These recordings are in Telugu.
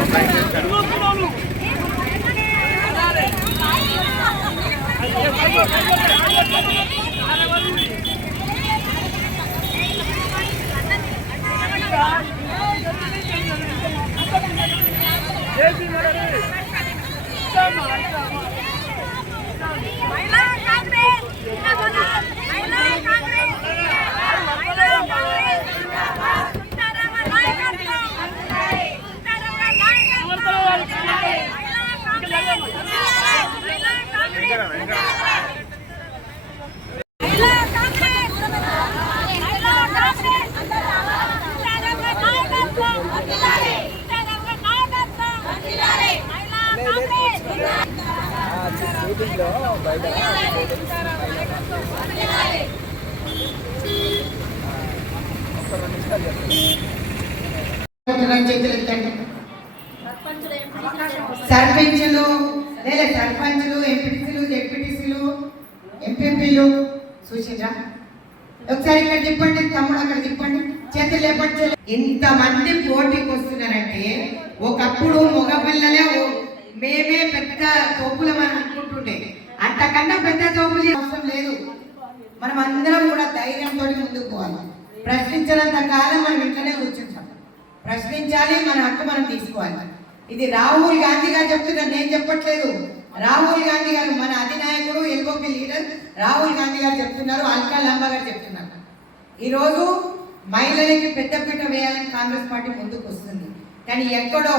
మహిళా కాంగ్రెస్ జిందాబాద్ మహిళా కాంగ్రెస్ మహిళా కాంగ్రెస్ జిందాబాద్ సుందరమ్మ నాయకత్వం సుందరమ్మ నాయకత్వం మహిళా కాంగ్రెస్ మహిళా కాంగ్రెస్ మహిళా కాంగ్రెస్ మహిళా కాంగ్రెస్ సుందరమ్మ నాయకత్వం సుందరమ్మ నాయకత్వం మహిళా కాంగ్రెస్ రెండు చేతులు సర్పంచులు లేదా సర్పంచులు ఎంపీటీసీలు జెడ్పీటీసీలు ఎంపీపీలు చూసిండ్రా ఒకసారి ఇక్కడ చెప్పండి తమ్ముడు అక్కడ చెప్పండి చేతులు లేపండి ఇంతమంది పోటీకి వస్తున్నారంటే ఒకప్పుడు మగపిల్లలే ఓ- మేమే పెద్ద తోపులమని అనుకుంటుండే అంతకన్నా పెద్ద తోపులు అవసరం లేదు. మనం అందరం కూడా ధైర్యంతో ముందుకు పోవాలి. ప్రశ్నించినంత కాలం మనం ఇంట్లోనే కూర్చుంటాం. ప్రశ్నించాలి మన హక్కు మనం తీసుకోవాలి. ఇది రాహుల్ గాంధీ గారు చెప్తున్నారు నేను చెప్పట్లేదు. రాహుల్ గాంధీ గారు మన అధినాయకుడు ఎల్బోపి లీడర్ రాహుల్ గాంధీ గారు చెప్తున్నారు అల్కా లాంబా గారు చెప్తున్నారు. ఈరోజు మహిళలకి పెద్ద పీట వేయాలని కాంగ్రెస్ పార్టీ ముందుకు వస్తుంది. కానీ ఎక్కడో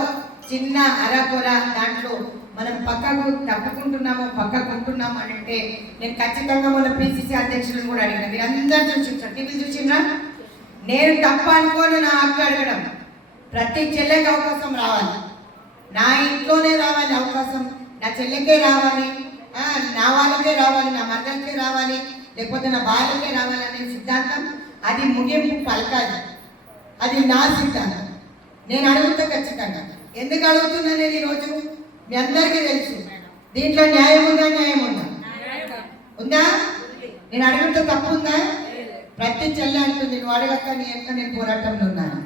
చిన్న అరకొర దాంట్లో మనం పక్కకు తప్పుకుంటున్నాము పక్కకు ఉంటున్నాము అని అంటే నేను ఖచ్చితంగా మన పిసిసి అధ్యక్షులను కూడా అడిగిన. మీరు అందరూ చూసింటారు టీవీ చూసిండ్రా నేను తప్ప అనుకోను నా అక్క అడగడం. ప్రతి చెల్లెకి అవకాశం రావాలి. నా ఇంట్లోనే రావాలి అవకాశం. నా చెల్లెకే రావాలి. నా వాళ్ళకే రావాలి నా మర్దలకే రావాలి లేకపోతే నా భార్యకే రావాలనే సిద్ధాంతం అది ముగింపు పలకాలి. అది నా సిద్ధాంతం. నేను అడుగుతా ఖచ్చితంగా. ఎందుకు అడుగుతున్నా నేను ఈరోజు మీ అందరికీ తెలుసు. దీంట్లో న్యాయం ఉందా న్యాయం ఉందా? ఉందా? నేను అడగడంతో తప్పు ఉందా ప్రతి చెల్లె అంటుంది నువ్వు అడగక్క నీ యొక్క నేను పోరాటంలో ఉన్నాను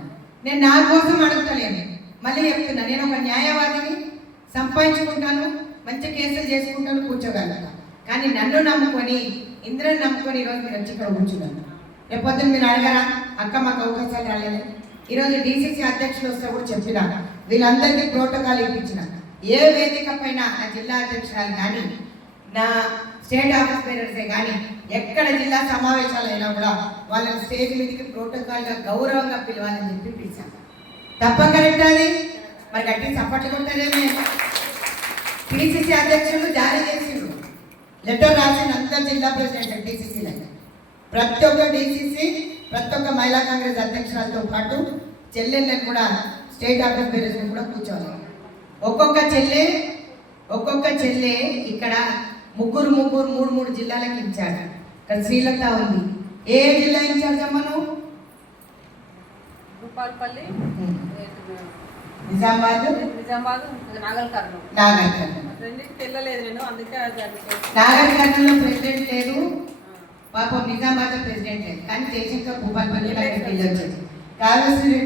నేను నా కోసం అడుగుతలేను మళ్ళీ చెప్తున్నా నేను ఒక న్యాయవాదిని సంపాదించుకుంటాను మంచి కేసులు చేసుకుంటాను కూర్చోగలను కానీ నన్ను నమ్ముకొని ఇంద్రని నమ్ముకొని ఈరోజు మీరు వచ్చి ఇక్కడ కూర్చున్నాను రేపొద్దు మీరు అడగరా? అక్క మాకు అవకాశాలు రాలేదు ఈరోజు డీసీసీ అధ్యక్షులు వస్తే కూడా చెప్పిన. వీళ్ళందరికీ ప్రోటోకాల్ ఇప్పించిన. ఏ వేదిక పైన నా జిల్లా అధ్యక్షురాలు కానీ నా స్టేట్ ఆఫీస్ బేరర్సే కానీ ఎక్కడ జిల్లా సమావేశాలు అయినా కూడా వాళ్ళని స్టేజ్ మీదకి ప్రోటోకాల్గా గౌరవంగా పిలవాలని చెప్పి పిలిచాం. తప్ప కరెక్ట్ అది మరి గట్టి చప్పట్లు కొట్టలేమే పిసిసి అధ్యక్షులు జారీ చేసిండ్రు లెటర్ రాసిన అంత జిల్లా ప్రెసిడెంట్ డిసిసిలో ప్రతి ఒక్క డిసిసి ప్రతి ఒక్క మహిళా కాంగ్రెస్ అధ్యక్షురాలతో పాటు చెల్లెళ్ళని కూడా స్టేట్ ఆఫీస్ బేరర్స్ని కూడా కూర్చో ఒక్కొక్క చెల్లె ఒక్కొక్క చెల్లె ఇక్కడ ముగ్గురు ముగ్గురు మూడు మూడు జిల్లాలకు ఇన్ఛార్జ్. ఇక్కడ శ్రీలత ఉంది. ఏ జిల్లా ఇన్ఛార్జ్ అమ్మ నువ్వు? భూపాల్పల్లి నిజామాబాద్? నిజామాబాద్ నాగల్ కర్నూలు నాగర్కర్నూలు రెండింటికి వెళ్ళలేదు నేను అందుకే ప్రెసిడెంట్ లేదు. పాపం నిజామాబాద్ ప్రెసిడెంట్ లేదు. కానీ జయశంకర్ భూపాల్పల్లి కాళేశ్వరి